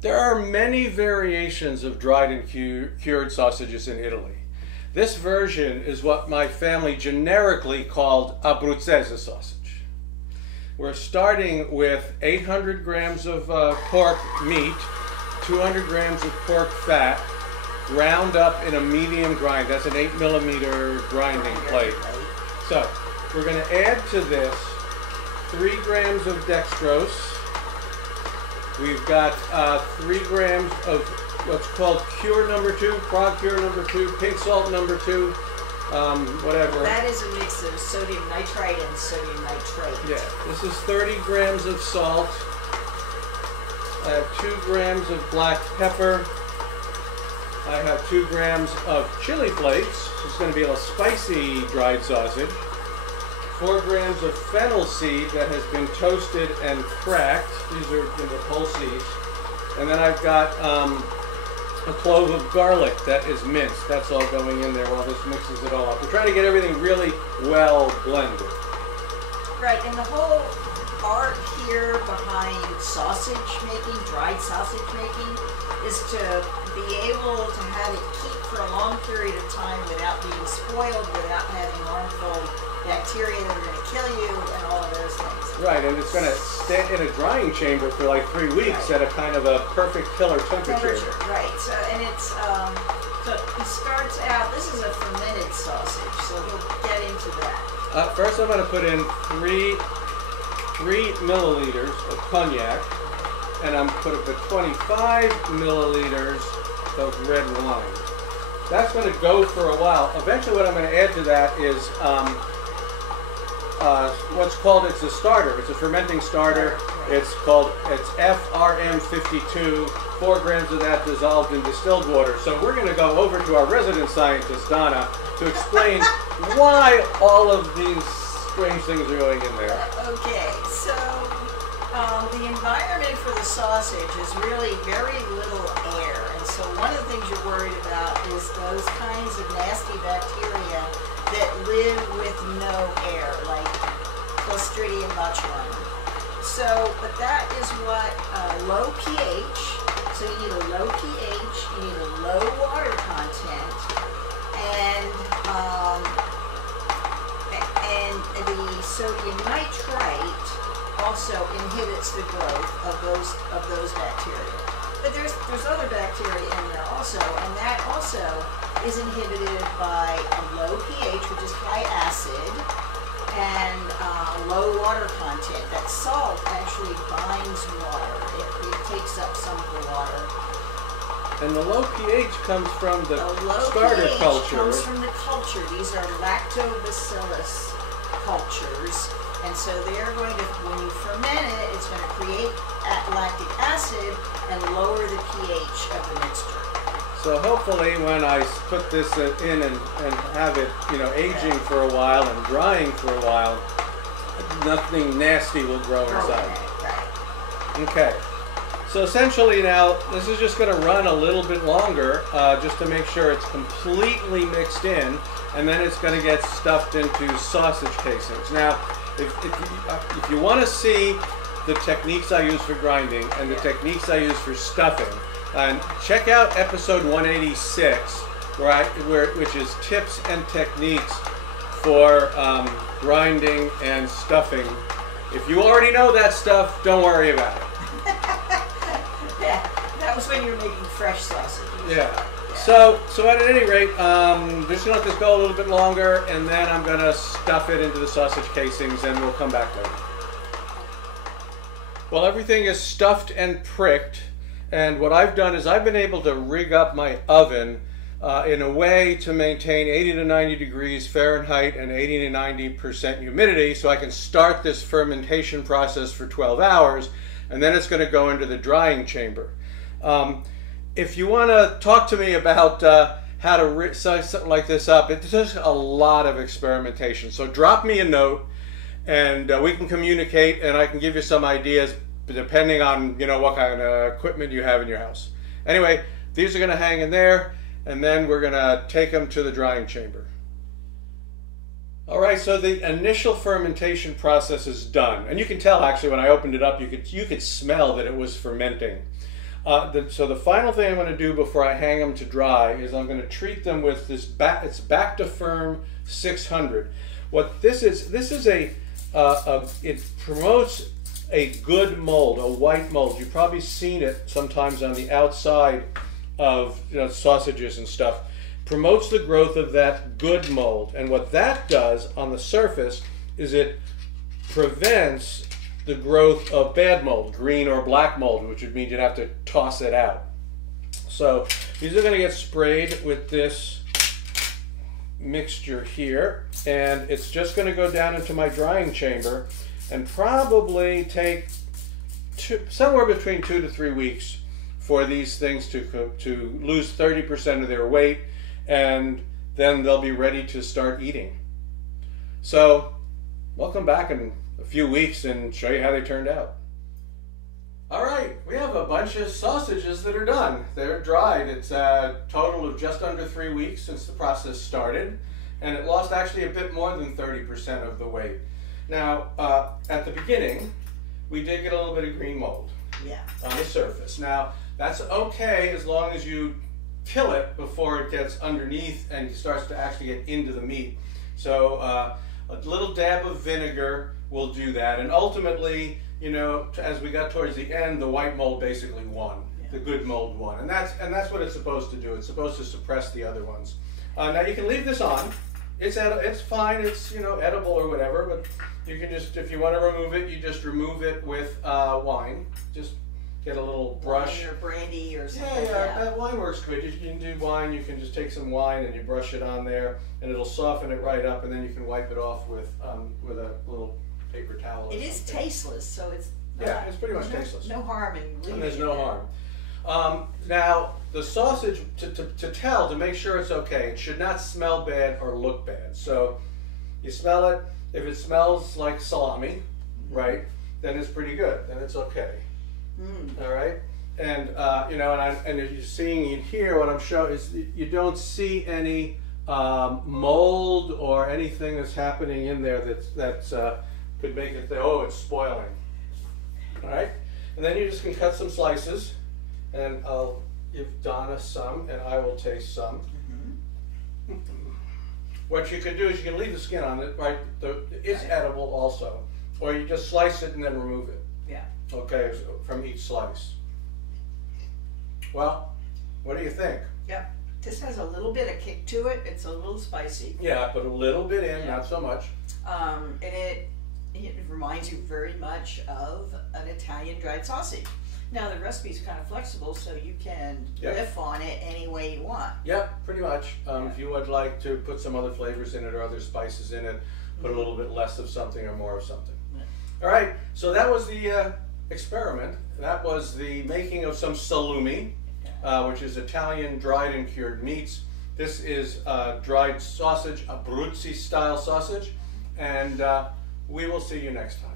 There are many variations of dried and cured sausages in Italy. This version is what my family generically called Abruzzese sausage. We're starting with 800 grams of pork meat, 200 grams of pork fat, ground up in a medium grind. That's an 8mm grinding plate. So we're going to add to this 3 grams of dextrose. We've got 3 grams of what's called cure number 2, frog cure number 2, pink salt number 2, whatever. That is a mix of sodium nitrite and sodium nitrate. Yeah, this is 30 grams of salt. I have 2 grams of black pepper. I have 2 grams of chili flakes. It's going to be a spicy dried sausage. 4 grams of fennel seed that has been toasted and cracked. These are the whole seeds. And then I've got a clove of garlic that is minced. That's all going in there while this mixes it all up. We're trying to get everything really well blended. Right, and the whole art here behind sausage making, dried sausage making, is to be able to have it keep for a long period of time without being spoiled, without having harmful bacteria that are going to kill you, and all of those things. Right, and it's going to stay in a drying chamber for like 3 weeks at a kind of a perfect killer temperature. Right, so, and it's, so it starts out, this is a fermented sausage, so we'll get into that. First I'm going to put in 3 milliliters of cognac, and I'm going to put 25 milliliters of red wine. That's going to go for a while. Eventually what I'm going to add to that is what's called, it's a starter, it's a fermenting starter. It's FRM52, 4 grams of that dissolved in distilled water. So we're going to go over to our resident scientist, Donna, to explain why all of these strange things are going in there. Okay, so the environment for the sausage is really very little air, and so one of the things you're worried about is those kinds of nasty bacteria that live with no air, like Clostridium botulinum. So, but that is what low pH, so you need a low pH, you need a low water content, and the sodium nitrite also inhibits the growth of those bacteria. But there's other bacteria in there also, and that also is inhibited by a low pH, which is high acid, and low water content. That salt actually binds water. It takes up some of the water. And the low pH comes from the starter pH culture. Comes from the culture. These are lactobacillus cultures, and so they're going to, when you ferment it, it's going to create lactic acid and lower the pH of the mixture. So hopefully when I put this in and have it, aging for a while and drying for a while, nothing nasty will grow inside. Okay. So essentially now, this is just going to run a little bit longer just to make sure it's completely mixed in, and then it's going to get stuffed into sausage casings. Now, if you want to see the techniques I use for grinding and the techniques I use for stuffing, and check out episode 186, which is tips and techniques for grinding and stuffing. If you already know that stuff, don't worry about it. Yeah, that was when you were making fresh sausage. Yeah. So at any rate, just gonna let this go a little bit longer, and then I'm gonna stuff it into the sausage casings, and we'll come back later. Well, everything is stuffed and pricked. And what I've done is I've been able to rig up my oven in a way to maintain 80 to 90 degrees Fahrenheit and 80 to 90% humidity, so I can start this fermentation process for 12 hours, and then it's going to go into the drying chamber. If you want to talk to me about how to rig something like this up, it takes a lot of experimentation. So drop me a note, and we can communicate, and I can give you some ideas depending on what kind of equipment you have in your house. Anyway, these are going to hang in there, and then we're going to take them to the drying chamber. All right, so the initial fermentation process is done, and you can tell actually when I opened it up, you could smell that it was fermenting. So the final thing I'm going to do before I hang them to dry is I'm going to treat them with this it's Back to Firm 600. What this is it promotes a good mold, a white mold. You've probably seen it sometimes on the outside of sausages and stuff. Promotes the growth of that good mold, and what that does on the surface is it prevents the growth of bad mold, green or black mold, which would mean you'd have to toss it out. So these are going to get sprayed with this mixture here, and it's just going to go down into my drying chamber and probably take somewhere between 2 to 3 weeks for these things to lose 30% of their weight, and then they'll be ready to start eating. So we'll come back in a few weeks and show you how they turned out. All right, we have a bunch of sausages that are done. They're dried. It's a total of just under 3 weeks since the process started, and it lost actually a bit more than 30% of the weight. Now, at the beginning, we did get a little bit of green mold on the surface. Now, that's okay as long as you kill it before it gets underneath and starts to actually get into the meat. So a little dab of vinegar will do that, and ultimately, as we got towards the end, the white mold basically won. The good mold won, and that's what it's supposed to do. It's supposed to suppress the other ones. Now you can leave this on. It's fine. It's edible or whatever, but you can just, if you want to remove it, you just remove it with wine. Just get a little brush. Wine or brandy or something. Yeah, wine works good. You can do wine. You can just take some wine and you brush it on there, and it'll soften it right up, and then you can wipe it off with a little paper towel. It is tasteless, so it's it's pretty much tasteless. No harm in leaving. And there's no harm. Now the sausage, to make sure it's okay, it should not smell bad or look bad. So you smell it. If it smells like salami, right, then it's pretty good. Then it's okay. All right, and and if you're seeing it here, what I'm showing is you don't see any mold or anything that's happening in there that's could make it it's spoiling. All right, and then you just can cut some slices, and I'll give Donna some, and I will taste some. What you can do is you can leave the skin on it, right? It's edible also, or you just slice it and then remove it. Yeah. Okay, so from each slice. Well, what do you think? Yep. This has a little bit of kick to it. It's a little spicy. Yeah, I put a little bit in, not so much. And it reminds you very much of an Italian dried sausage. Now the recipe's kind of flexible, so you can riff on it any way you want. Yep, pretty much. If you would like to put some other flavors in it or other spices in it, put a little bit less of something or more of something. All right, so that was the experiment. That was the making of some salumi, which is Italian dried and cured meats. This is dried sausage, Abbruzzi style sausage, and we will see you next time.